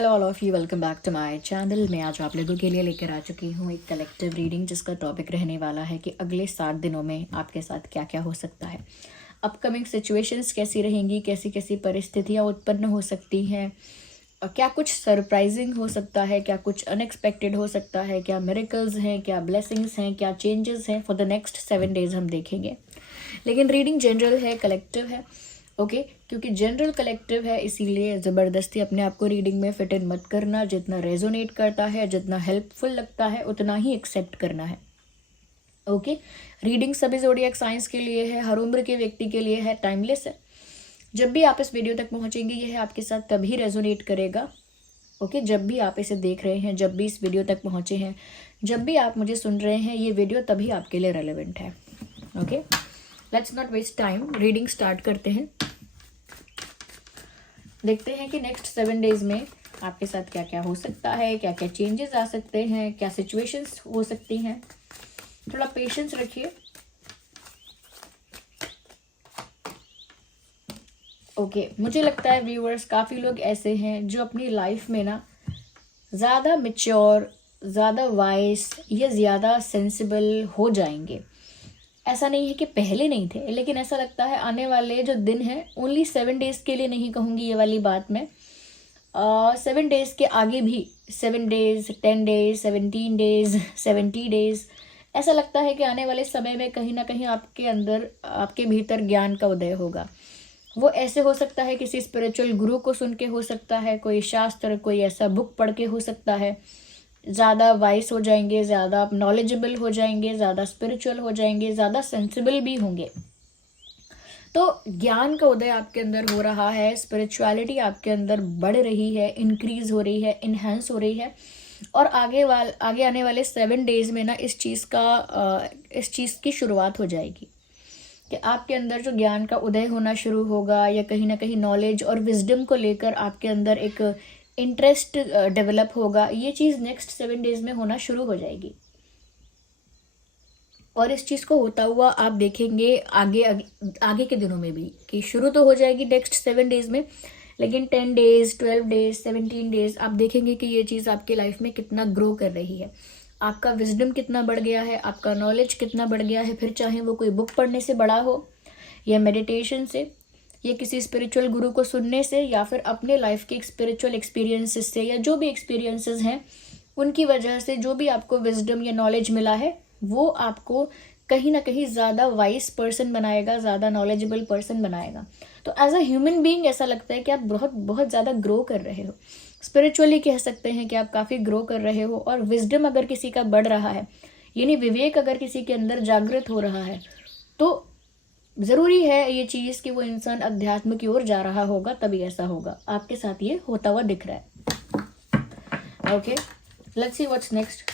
Hello all of you, welcome back to my channel. मैं आज आप लोगों के लिए लेकर आ चुकी हूँ एक कलेक्टिव रीडिंग, जिसका टॉपिक रहने वाला है कि अगले 7 दिनों में आपके साथ क्या क्या हो सकता है। अपकमिंग सिचुएशंस कैसी रहेंगी, कैसी कैसी परिस्थितियाँ उत्पन्न हो सकती हैं, क्या कुछ सरप्राइजिंग हो सकता है, क्या कुछ अनएक्सपेक्टेड हो सकता है, क्या मिरेकल्स हैं, क्या ब्लेसिंग्स हैं, क्या चेंजेस हैं फॉर द नेक्स्ट 7 डेज हम देखेंगे। लेकिन रीडिंग जनरल है, कलेक्टिव है, ओके क्योंकि जनरल कलेक्टिव है, इसीलिए ज़बरदस्ती अपने आप को रीडिंग में फिट इन मत करना। जितना रेजोनेट करता है, जितना हेल्पफुल लगता है, उतना ही एक्सेप्ट करना है। ओके रीडिंग सभी ज़ोडिएक साइंस के लिए है, हर उम्र के व्यक्ति के लिए है, टाइमलेस है। जब भी आप इस वीडियो तक पहुंचेंगे, यह आपके साथ तभी रेजोनेट करेगा। ओके जब भी आप इसे देख रहे हैं, जब भी इस वीडियो तक पहुंचे हैं, जब भी आप मुझे सुन रहे हैं, ये वीडियो तभी आपके लिए रेलेवेंट है। Okay let's not waste time, reading start करते हैं। देखते हैं कि नेक्स्ट 7 डेज में आपके साथ क्या क्या हो सकता है, क्या क्या चेंजेस आ सकते हैं, क्या सिचुएशंस हो सकती हैं। थोड़ा पेशेंस रखिए। ओके मुझे लगता है व्यूअर्स, काफ़ी लोग ऐसे हैं जो अपनी लाइफ में ना ज़्यादा मैच्योर, ज़्यादा वाइस या ज़्यादा सेंसिबल हो जाएंगे। ऐसा नहीं है कि पहले नहीं थे, लेकिन ऐसा लगता है आने वाले जो दिन हैं, ओनली 7 डेज के लिए नहीं कहूँगी ये वाली बात मैं, 7 डेज के आगे भी, 7 डेज, 10 डेज, 17 डेज, 70 डेज, ऐसा लगता है कि आने वाले समय में कहीं ना कहीं आपके अंदर, आपके भीतर ज्ञान का उदय होगा। वो ऐसे हो सकता है, किसी स्पिरिचुअल गुरु को सुन के हो सकता है, कोई शास्त्र, कोई ऐसा बुक पढ़ के हो सकता है। ज़्यादा वाइस हो जाएंगे, ज़्यादा नॉलेजेबल हो जाएंगे, ज़्यादा स्पिरिचुअल हो जाएंगे, ज़्यादा सेंसिबल भी होंगे। तो ज्ञान का उदय आपके अंदर हो रहा है, स्पिरिचुअलिटी आपके अंदर बढ़ रही है, इंक्रीज हो रही है, इन्हेंस हो रही है। और आगे आने वाले 7 डेज में ना इस चीज़ की शुरुआत हो जाएगी कि आपके अंदर जो ज्ञान का उदय होना शुरू होगा, या कहीं ना कहीं नॉलेज और विजडम को लेकर आपके अंदर एक इंटरेस्ट डेवलप होगा। ये चीज़ नेक्स्ट 7 डेज में होना शुरू हो जाएगी। और इस चीज़ को होता हुआ आप देखेंगे आगे के दिनों में भी, कि शुरू तो हो जाएगी नेक्स्ट 7 डेज में, लेकिन 10 डेज, 12 डेज, 17 डेज आप देखेंगे कि ये चीज़ आपकी लाइफ में कितना ग्रो कर रही है। आपका विजडम कितना बढ़ गया है, आपका नॉलेज कितना बढ़ गया है। फिर चाहे वो कोई बुक पढ़ने से बड़ा हो, या मेडिटेशन से, या किसी स्पिरिचुअल गुरु को सुनने से, या फिर अपने लाइफ के स्पिरिचुअल एक्सपीरियंसेस से, या जो भी एक्सपीरियंसेस हैं उनकी वजह से जो भी आपको विजडम या नॉलेज मिला है, वो आपको कहीं ना कहीं ज़्यादा वाइस पर्सन बनाएगा, ज़्यादा नॉलेजेबल पर्सन बनाएगा। तो एज अ ह्यूमन बीइंग ऐसा लगता है कि आप बहुत बहुत ज़्यादा ग्रो कर रहे हो। स्पिरिचुअली कह सकते हैं कि आप काफ़ी ग्रो कर रहे हो। और विजडम अगर किसी का बढ़ रहा है, यानी विवेक अगर किसी के अंदर जागृत हो रहा है, तो ज़रूरी है ये चीज़ कि वो इंसान अध्यात्म की ओर जा रहा होगा, तभी ऐसा होगा। आपके साथ ये होता हुआ दिख रहा है। Okay let's see what's next.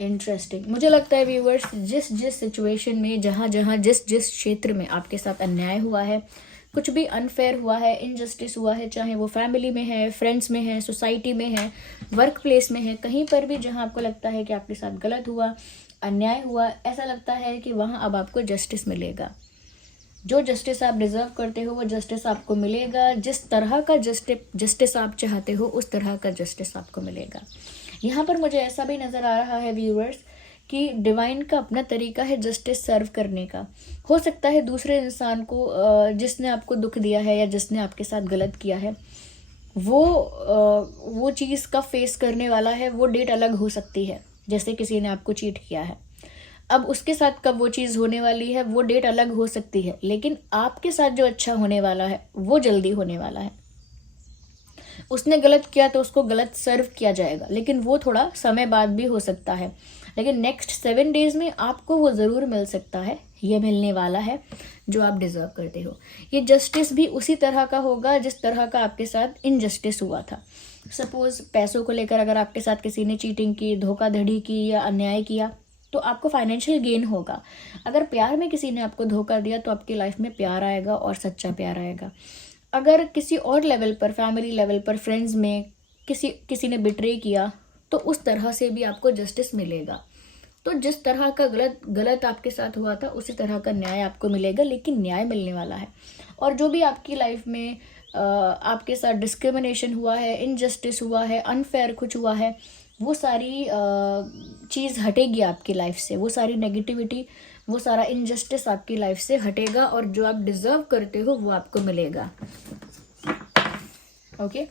Interesting. मुझे लगता है व्यूवर्स, जिस जिस सिचुएशन में, जहाँ जहाँ जिस जिस क्षेत्र में आपके साथ अन्याय हुआ है, कुछ भी अनफेयर हुआ है, इनजस्टिस हुआ है, चाहे वो फैमिली में है, फ्रेंड्स में है, सोसाइटी में है, वर्क प्लेस में है, कहीं पर भी जहाँ आपको लगता है कि आपके साथ गलत हुआ, अन्याय हुआ, ऐसा लगता है कि वहाँ अब आपको जस्टिस मिलेगा। जो जस्टिस आप डिजर्व करते हो वो जस्टिस आपको मिलेगा। जिस तरह का जस्टिस आप चाहते हो, उस तरह का जस्टिस आपको मिलेगा। यहाँ पर मुझे ऐसा भी नज़र आ रहा है व्यूअर्स, कि डिवाइन का अपना तरीका है जस्टिस सर्व करने का। हो सकता है दूसरे इंसान को, जिसने आपको दुख दिया है या जिसने आपके साथ गलत किया है, वो चीज़ का फेस करने वाला है, वो डेट अलग हो सकती है। जैसे किसी ने आपको चीट किया है, अब उसके साथ कब वो चीज़ होने वाली है, वो डेट अलग हो सकती है। लेकिन आपके साथ जो अच्छा होने वाला है, वो जल्दी होने वाला है। उसने गलत किया तो उसको गलत सर्व किया जाएगा, लेकिन वो थोड़ा समय बाद भी हो सकता है। लेकिन नेक्स्ट 7 डेज में आपको वो ज़रूर मिल सकता है, ये मिलने वाला है जो आप डिज़र्व करते हो। ये जस्टिस भी उसी तरह का होगा जिस तरह का आपके साथ इनजस्टिस हुआ था। सपोज़ पैसों को लेकर अगर आपके साथ किसी ने चीटिंग की, धोखाधड़ी की या अन्याय किया, तो आपको फाइनेंशियल गेन होगा। अगर प्यार में किसी ने आपको धोखा दिया, तो आपकी लाइफ में प्यार आएगा, और सच्चा प्यार आएगा। अगर किसी और लेवल पर, फैमिली लेवल पर, फ्रेंड्स में किसी ने बिट्रे किया, तो उस तरह से भी आपको जस्टिस मिलेगा। तो जिस तरह का गलत आपके साथ हुआ था उसी तरह का न्याय आपको मिलेगा, लेकिन न्याय मिलने वाला है। और जो भी आपकी लाइफ में आपके साथ डिस्क्रिमिनेशन हुआ है, इनजस्टिस हुआ है, अनफेयर कुछ हुआ है, वो सारी चीज़ हटेगी आपकी लाइफ से, वो सारी नेगेटिविटी, वो सारा इनजस्टिस आपकी लाइफ से हटेगा और जो आप डिज़र्व करते हो वो आपको मिलेगा। ओके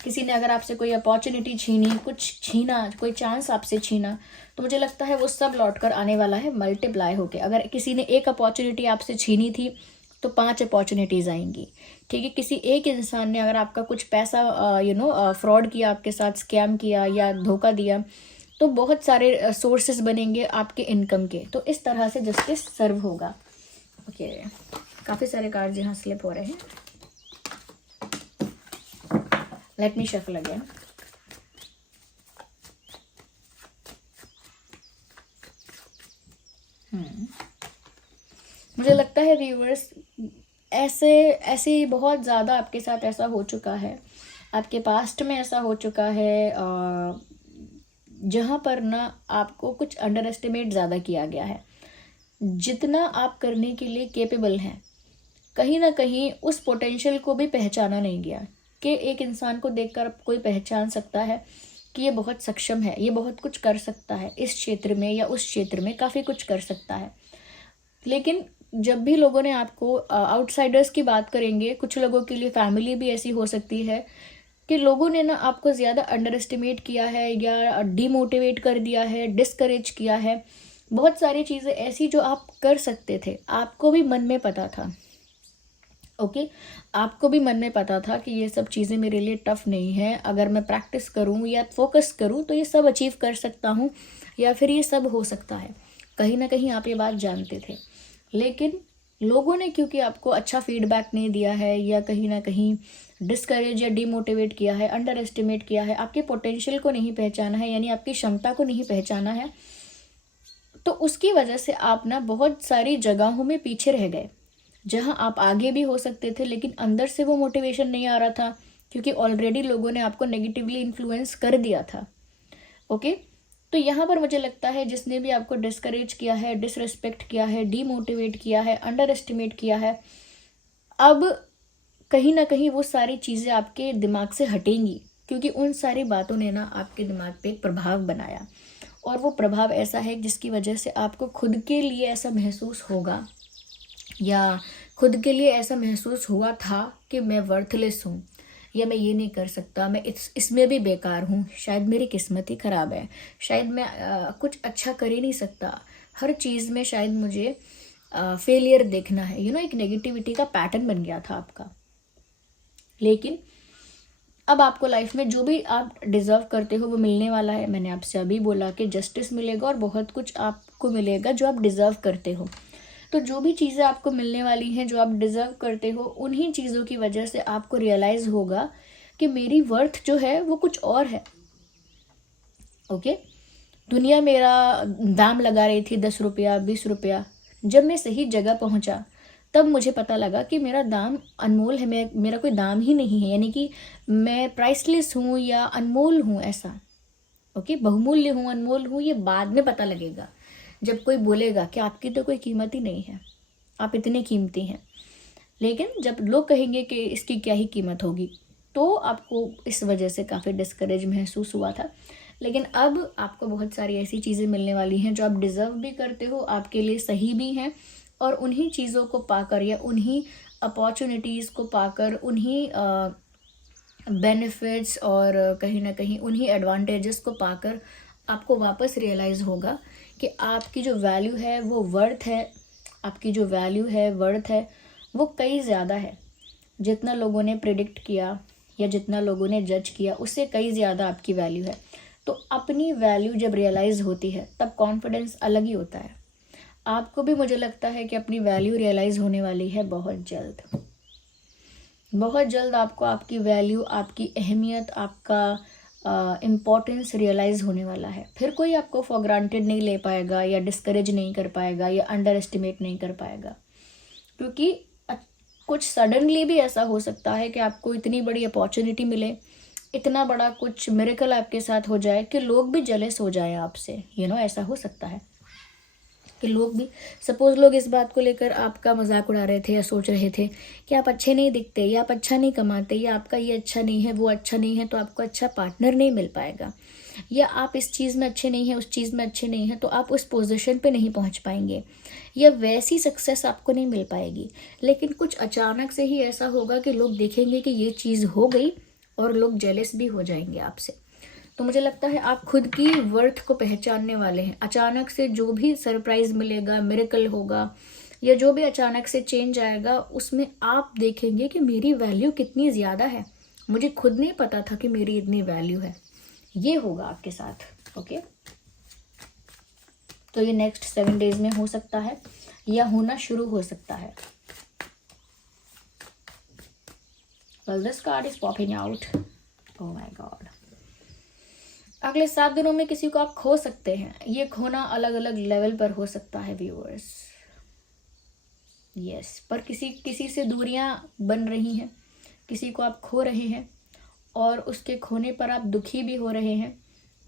किसी ने अगर आपसे कोई अपॉर्चुनिटी छीनी, कुछ छीना, कोई चांस आपसे छीना, तो मुझे लगता है वो सब लौट कर आने वाला है मल्टीप्लाई होके। अगर किसी ने एक अपॉर्चुनिटी आपसे छीनी थी तो 5 अपॉर्चुनिटीज़ आएंगी। ठीक है, किसी एक इंसान ने अगर आपका कुछ पैसा फ्रॉड किया, आपके साथ स्कैम किया या धोखा दिया, तो बहुत सारे सोर्सेस बनेंगे आपके इनकम के। तो इस तरह से जस्टिस सर्व होगा। ओके काफ़ी सारे कार्ड्स यहाँ स्लिप हो रहे हैं। Let me shuffle again. मुझे लगता है व्यूअर्स ऐसे बहुत ज़्यादा आपके साथ ऐसा हो चुका है, आपके पास्ट में ऐसा हो चुका है जहाँ पर ना आपको कुछ अंडर एस्टिमेट ज़्यादा किया गया है। जितना आप करने के लिए केपेबल हैं, कहीं ना कहीं उस पोटेंशियल को भी पहचाना नहीं गया कि एक इंसान को देखकर कोई पहचान सकता है कि ये बहुत सक्षम है, ये बहुत कुछ कर सकता है, इस क्षेत्र में या उस क्षेत्र में काफ़ी कुछ कर सकता है। लेकिन जब भी लोगों ने आपको, आउटसाइडर्स की बात करेंगे, कुछ लोगों के लिए फैमिली भी ऐसी हो सकती है कि लोगों ने ना आपको ज़्यादा अंडर एस्टिमेट किया है या डीमोटिवेट कर दिया है, डिस्करेज किया है। बहुत सारी चीज़ें ऐसी जो आप कर सकते थे, आपको भी मन में पता था। ओके आपको भी मन में पता था कि ये सब चीज़ें मेरे लिए टफ नहीं है, अगर मैं प्रैक्टिस करूँ या फोकस करूँ तो ये सब अचीव कर सकता हूँ या फिर ये सब हो सकता है। कहीं ना कहीं आप ये बात जानते थे, लेकिन लोगों ने क्योंकि आपको अच्छा फीडबैक नहीं दिया है या कहीं ना कहीं डिस्करेज या डीमोटिवेट किया है, अंडर एस्टिमेट किया है, आपके पोटेंशियल को नहीं पहचाना है, यानी आपकी क्षमता को नहीं पहचाना है, तो उसकी वजह से आप ना बहुत सारी जगहों में पीछे रह गए जहां आप आगे भी हो सकते थे, लेकिन अंदर से वो मोटिवेशन नहीं आ रहा था क्योंकि ऑलरेडी लोगों ने आपको नेगेटिवली इन्फ्लुएंस कर दिया था। ओके तो यहाँ पर मुझे लगता है जिसने भी आपको डिस्करेज किया है, डिसरिस्पेक्ट किया है, डीमोटिवेट किया है, अंडर एस्टिमेट किया है, अब कहीं ना कहीं वो सारी चीज़ें आपके दिमाग से हटेंगी क्योंकि उन सारी बातों ने ना आपके दिमाग पे एक प्रभाव बनाया, और वो प्रभाव ऐसा है जिसकी वजह से आपको खुद के लिए ऐसा महसूस होगा या खुद के लिए ऐसा महसूस हुआ था कि मैं वर्थलेस हूँ या मैं ये नहीं कर सकता, मैं इसमें भी बेकार हूँ, शायद मेरी किस्मत ही ख़राब है, शायद मैं कुछ अच्छा कर ही नहीं सकता, हर चीज़ में शायद मुझे फेलियर देखना है। एक नेगेटिविटी का पैटर्न बन गया था आपका। लेकिन अब आपको लाइफ में जो भी आप डिज़र्व करते हो वो मिलने वाला है। मैंने आपसे अभी बोला कि जस्टिस मिलेगा और बहुत कुछ आपको मिलेगा जो आप डिज़र्व करते हो। तो जो भी चीज़ें आपको मिलने वाली हैं जो आप डिज़र्व करते हो, उन्हीं चीज़ों की वजह से आपको रियलाइज़ होगा कि मेरी वर्थ जो है वो कुछ और है। ओके दुनिया मेरा दाम लगा रही थी 10 रुपया 20 रुपया, जब मैं सही जगह पहुंचा तब मुझे पता लगा कि मेरा दाम अनमोल है, मेरा कोई दाम ही नहीं है, यानी कि मैं प्राइसलेस हूँ या अनमोल हूँ ऐसा। ओके बहुमूल्य हूँ, अनमोल हूँ, ये बाद में पता लगेगा जब कोई बोलेगा कि आपकी तो कोई कीमत ही नहीं है, आप इतने कीमती हैं। लेकिन जब लोग कहेंगे कि इसकी क्या ही कीमत होगी, तो आपको इस वजह से काफ़ी डिस्करेज महसूस हुआ था। लेकिन अब आपको बहुत सारी ऐसी चीज़ें मिलने वाली हैं जो आप डिज़र्व भी करते हो, आपके लिए सही भी हैं, और उन्हीं चीज़ों को पाकर या उन्हीं अपॉर्चुनिटीज़ को पाकर, उन्हीं बेनिफिट्स और कहीं ना कहीं उन्हीं एडवांटेजेस को पाकर आपको वापस रियलाइज़ होगा कि आपकी जो वैल्यू है वो वर्थ है, आपकी जो वैल्यू है वर्थ है वो कई ज़्यादा है। जितना लोगों ने प्रिडिक्ट किया या जितना लोगों ने जज किया उससे कई ज़्यादा आपकी वैल्यू है। तो अपनी वैल्यू जब रियलाइज़ होती है तब कॉन्फिडेंस अलग ही होता है। आपको भी मुझे लगता है कि अपनी वैल्यू रियलाइज़ होने वाली है बहुत जल्द। बहुत जल्द आपको आपकी वैल्यू, आपकी अहमियत, आपका इम्पोर्टेंस रियलाइज़ होने वाला है। फिर कोई आपको फॉर ग्रांटेड नहीं ले पाएगा या डिस्करेज नहीं कर पाएगा या अंडर एस्टिमेट नहीं कर पाएगा, क्योंकि कुछ सडनली भी ऐसा हो सकता है कि आपको इतनी बड़ी अपॉर्चुनिटी मिले, इतना बड़ा कुछ मिरेकल आपके साथ हो जाए कि लोग भी जेलस हो जाए आपसे। ऐसा हो सकता है। कि लोग भी, सपोज लोग इस बात को लेकर आपका मजाक उड़ा रहे थे या सोच रहे थे कि आप अच्छे नहीं दिखते, या आप अच्छा नहीं कमाते, या आपका ये अच्छा नहीं है, वो अच्छा नहीं है, तो आपको अच्छा पार्टनर नहीं मिल पाएगा, या आप इस चीज़ में अच्छे नहीं हैं, उस चीज़ में अच्छे नहीं हैं, तो आप उस पोजीशन पे नहीं पहुंच पाएंगे, या वैसी सक्सेस आपको नहीं मिल पाएगी। लेकिन कुछ अचानक से ही ऐसा होगा कि लोग देखेंगे कि ये चीज़ हो गई और लोग जेलस भी हो जाएंगे आपसे। तो मुझे लगता है आप खुद की वर्थ को पहचानने वाले हैं। अचानक से जो भी सरप्राइज मिलेगा, मिरेकल होगा, या जो भी अचानक से चेंज आएगा, उसमें आप देखेंगे कि मेरी वैल्यू कितनी ज़्यादा है, मुझे खुद नहीं पता था कि मेरी इतनी वैल्यू है। ये होगा आपके साथ। ओके, तो ये नेक्स्ट 7 डेज में हो सकता है या होना शुरू हो सकता है। Well, this card is popping out. Oh my God. अगले 7 दिनों में किसी को आप खो सकते हैं। ये खोना अलग अलग लेवल पर हो सकता है व्यूअर्स। यस, पर किसी से दूरियां बन रही हैं, किसी को आप खो रहे हैं, और उसके खोने पर आप दुखी भी हो रहे हैं,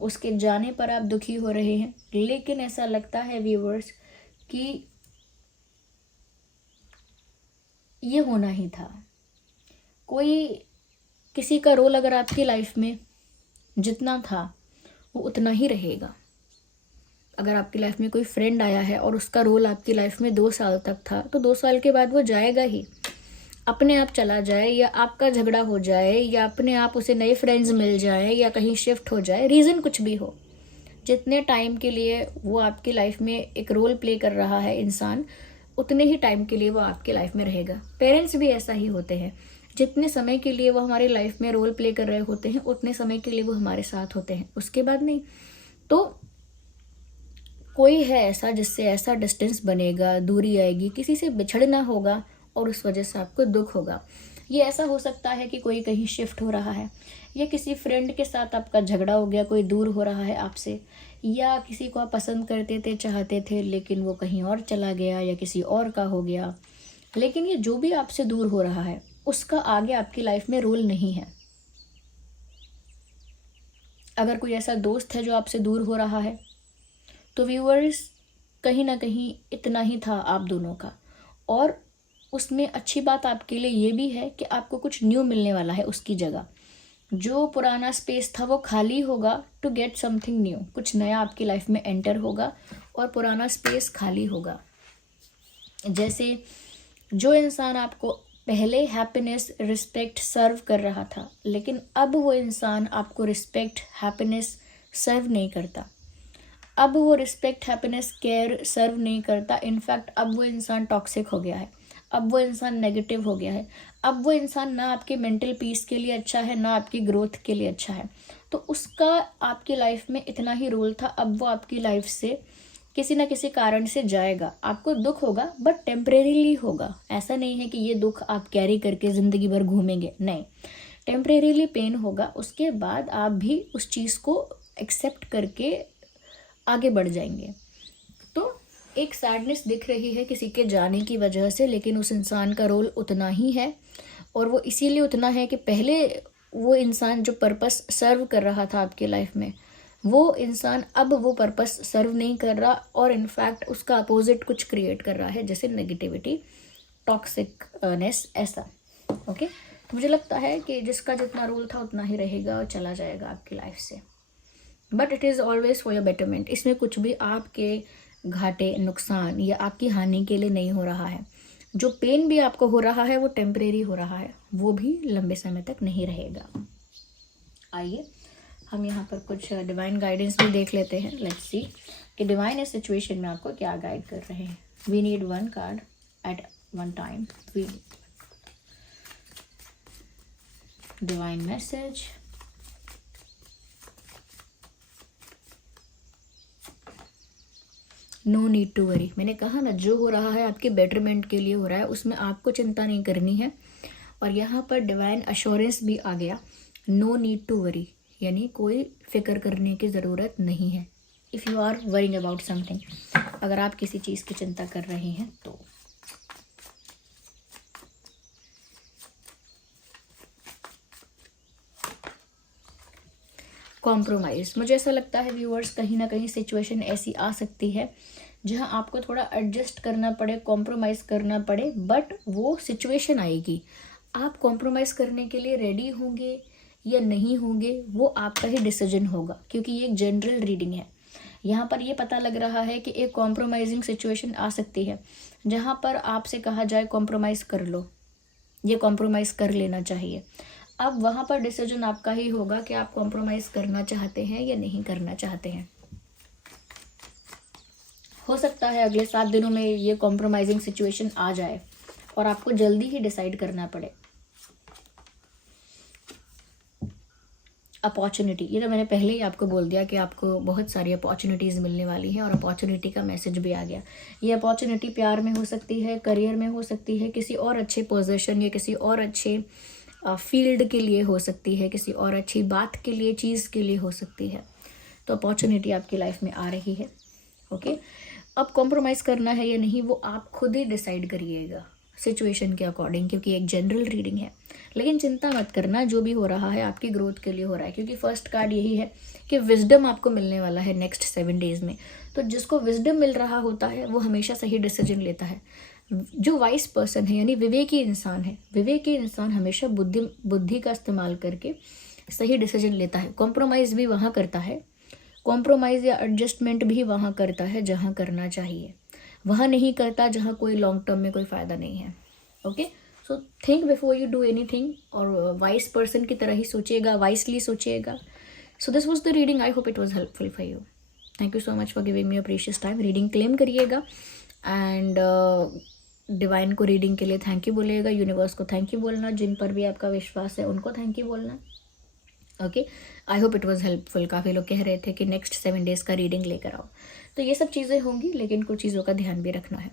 उसके जाने पर आप दुखी हो रहे हैं। लेकिन ऐसा लगता है व्यूअर्स कि ये होना ही था। कोई किसी का रोल अगर आपकी लाइफ में जितना था वो उतना ही रहेगा। अगर आपकी लाइफ में कोई फ्रेंड आया है और उसका रोल आपकी लाइफ में 2 साल तक था, तो 2 साल के बाद वो जाएगा ही, अपने आप चला जाए, या आपका झगड़ा हो जाए, या अपने आप उसे नए फ्रेंड्स मिल जाए, या कहीं शिफ्ट हो जाए, रीज़न कुछ भी हो, जितने टाइम के लिए वो आपकी लाइफ में एक रोल प्ले कर रहा है इंसान, उतने ही टाइम के लिए वो आपकी लाइफ में रहेगा। पेरेंट्स भी ऐसा ही होते हैं, जितने समय के लिए वो हमारी लाइफ में रोल प्ले कर रहे होते हैं, उतने समय के लिए वो हमारे साथ होते हैं, उसके बाद नहीं। तो कोई है ऐसा जिससे ऐसा डिस्टेंस बनेगा, दूरी आएगी, किसी से बिछड़ना होगा और उस वजह से आपको दुख होगा। ये ऐसा हो सकता है कि कोई कहीं शिफ्ट हो रहा है, या किसी फ्रेंड के साथ आपका झगड़ा हो गया, कोई दूर हो रहा है आपसे, या किसी को आप पसंद करते थे, चाहते थे, लेकिन वो कहीं और चला गया या किसी और का हो गया। लेकिन ये जो भी आपसे दूर हो रहा है, उसका आगे आपकी लाइफ में रोल नहीं है। अगर कोई ऐसा दोस्त है जो आपसे दूर हो रहा है, तो व्यूअर्स कहीं ना कहीं इतना ही था आप दोनों का। और उसमें अच्छी बात आपके लिए ये भी है कि आपको कुछ न्यू मिलने वाला है उसकी जगह। जो पुराना स्पेस था वो खाली होगा टू गेट समथिंग न्यू। कुछ नया आपकी लाइफ में एंटर होगा और पुराना स्पेस खाली होगा। जैसे जो इंसान आपको पहले हैप्पीनेस, रिस्पेक्ट सर्व कर रहा था, लेकिन अब वो इंसान आपको रिस्पेक्ट, हैप्पीनेस सर्व नहीं करता। अब वो रिस्पेक्ट, हैप्पीनेस, केयर सर्व नहीं करता। इनफैक्ट अब वो इंसान टॉक्सिक हो गया है, अब वो इंसान नेगेटिव हो गया है, अब वो इंसान ना आपके मेंटल पीस के लिए अच्छा है, ना आपकी ग्रोथ के लिए अच्छा है। तो उसका आपकी लाइफ में इतना ही रोल था। अब वो आपकी लाइफ से किसी ना किसी कारण से जाएगा। आपको दुख होगा, बट टेम्परेरीली होगा। ऐसा नहीं है कि ये दुख आप कैरी करके ज़िंदगी भर घूमेंगे, नहीं। टेम्परेरीली पेन होगा, उसके बाद आप भी उस चीज़ को एक्सेप्ट करके आगे बढ़ जाएंगे। तो एक सैडनेस दिख रही है किसी के जाने की वजह से, लेकिन उस इंसान का रोल उतना ही है, और वो इसीलिए उतना है कि पहले वो इंसान जो पर्पस सर्व कर रहा था आपके लाइफ में, वो इंसान अब वो पर्पस सर्व नहीं कर रहा, और इनफैक्ट उसका अपोजिट कुछ क्रिएट कर रहा है, जैसे नेगेटिविटी, टॉक्सिकनेस, ऐसा। ओके, तो मुझे लगता है कि जिसका जितना रोल था उतना ही रहेगा और चला जाएगा आपकी लाइफ से। But it is always for your betterment. इसमें कुछ भी आपके घाटे, नुकसान या आपकी हानि के लिए नहीं हो रहा है। जो पेन भी आपको हो रहा है वो टेम्परेरी हो रहा है, वो भी लंबे समय तक नहीं रहेगा। आइए हम यहाँ पर कुछ डिवाइन गाइडेंस भी देख लेते हैं। लेट्स सी कि डिवाइन इस सिचुएशन में आपको क्या गाइड कर रहे हैं। We need 1 card at 1 time. We divine message, no need to worry. मैंने कहा ना, जो हो रहा है आपके बेटरमेंट के लिए हो रहा है, उसमें आपको चिंता नहीं करनी है। और यहाँ पर डिवाइन अश्योरेंस भी आ गया, नो नीड टू वरी, यानी कोई फिक्र करने की ज़रूरत नहीं है। If you are worrying about something, अगर आप किसी चीज़ की चिंता कर रहे हैं तो। कॉम्प्रोमाइज़, मुझे ऐसा लगता है व्यूअर्स, कहीं ना कहीं सिचुएशन ऐसी आ सकती है जहाँ आपको थोड़ा एडजस्ट करना पड़े, कॉम्प्रोमाइज़ करना पड़े, बट वो सिचुएशन आएगी। आप कॉम्प्रोमाइज़ करने के लिए रेडी होंगे या नहीं होंगे वो आपका ही डिसीजन होगा, क्योंकि ये एक जनरल रीडिंग है। यहाँ पर ये पता लग रहा है कि एक कॉम्प्रोमाइजिंग सिचुएशन आ सकती है जहाँ पर आपसे कहा जाए कॉम्प्रोमाइज़ कर लो, ये कॉम्प्रोमाइज़ कर लेना चाहिए। अब वहाँ पर डिसीजन आपका ही होगा कि आप कॉम्प्रोमाइज़ करना चाहते हैं या नहीं करना चाहते हैं। हो सकता है अगले 7 दिनों में ये कॉम्प्रोमाइजिंग सिचुएशन आ जाए और आपको जल्दी ही डिसाइड करना पड़े। अपॉर्चुनिटी, ये तो मैंने पहले ही आपको बोल दिया कि आपको बहुत सारी अपॉर्चुनिटीज़ मिलने वाली हैं, और अपॉर्चुनिटी का मैसेज भी आ गया। ये अपॉर्चुनिटी प्यार में हो सकती है, करियर में हो सकती है, किसी और अच्छे पोजीशन या किसी और अच्छे फील्ड के लिए हो सकती है, किसी और अच्छी बात के लिए, चीज़ के लिए हो सकती है। तो अपॉर्चुनिटी आपकी लाइफ में आ रही है। ओके, अब कॉम्प्रोमाइज़ करना है या नहीं वो आप खुद ही डिसाइड करिएगा सिचुएशन के अकॉर्डिंग, क्योंकि एक जनरल रीडिंग है। लेकिन चिंता मत करना, जो भी हो रहा है आपकी ग्रोथ के लिए हो रहा है, क्योंकि फर्स्ट कार्ड यही है कि विजडम आपको मिलने वाला है नेक्स्ट 7 डेज़ में। तो जिसको विजडम मिल रहा होता है वो हमेशा सही डिसीजन लेता है। जो वाइस पर्सन है यानी विवेकी इंसान है, विवेकी इंसान हमेशा बुद्धि का इस्तेमाल करके सही डिसीजन लेता है। कॉम्प्रोमाइज़ भी वहाँ करता है, कॉम्प्रोमाइज़ या एडजस्टमेंट भी वहाँ करता है जहाँ करना चाहिए, वहाँ नहीं करता जहाँ कोई लॉन्ग टर्म में कोई फ़ायदा नहीं है। Okay, so think before you do anything, और वाइस पर्सन की तरह ही सोचिएगा, वाइसली सोचिएगा। So this was the reading, I hope it was helpful for you. Thank you so much for giving me a precious time. Reading claim करिएगा and divine को reading के लिए thank you बोलिएगा, universe को thank you बोलना, जिन पर भी आपका विश्वास है उनको थैंक यू बोलना। Okay, I hope it was helpful. काफ़ी लोग कह रहे थे कि नेक्स्ट 7 डेज़ का रीडिंग लेकर आओ, तो ये सब चीज़ें होंगी, लेकिन कुछ चीज़ों का ध्यान भी रखना है।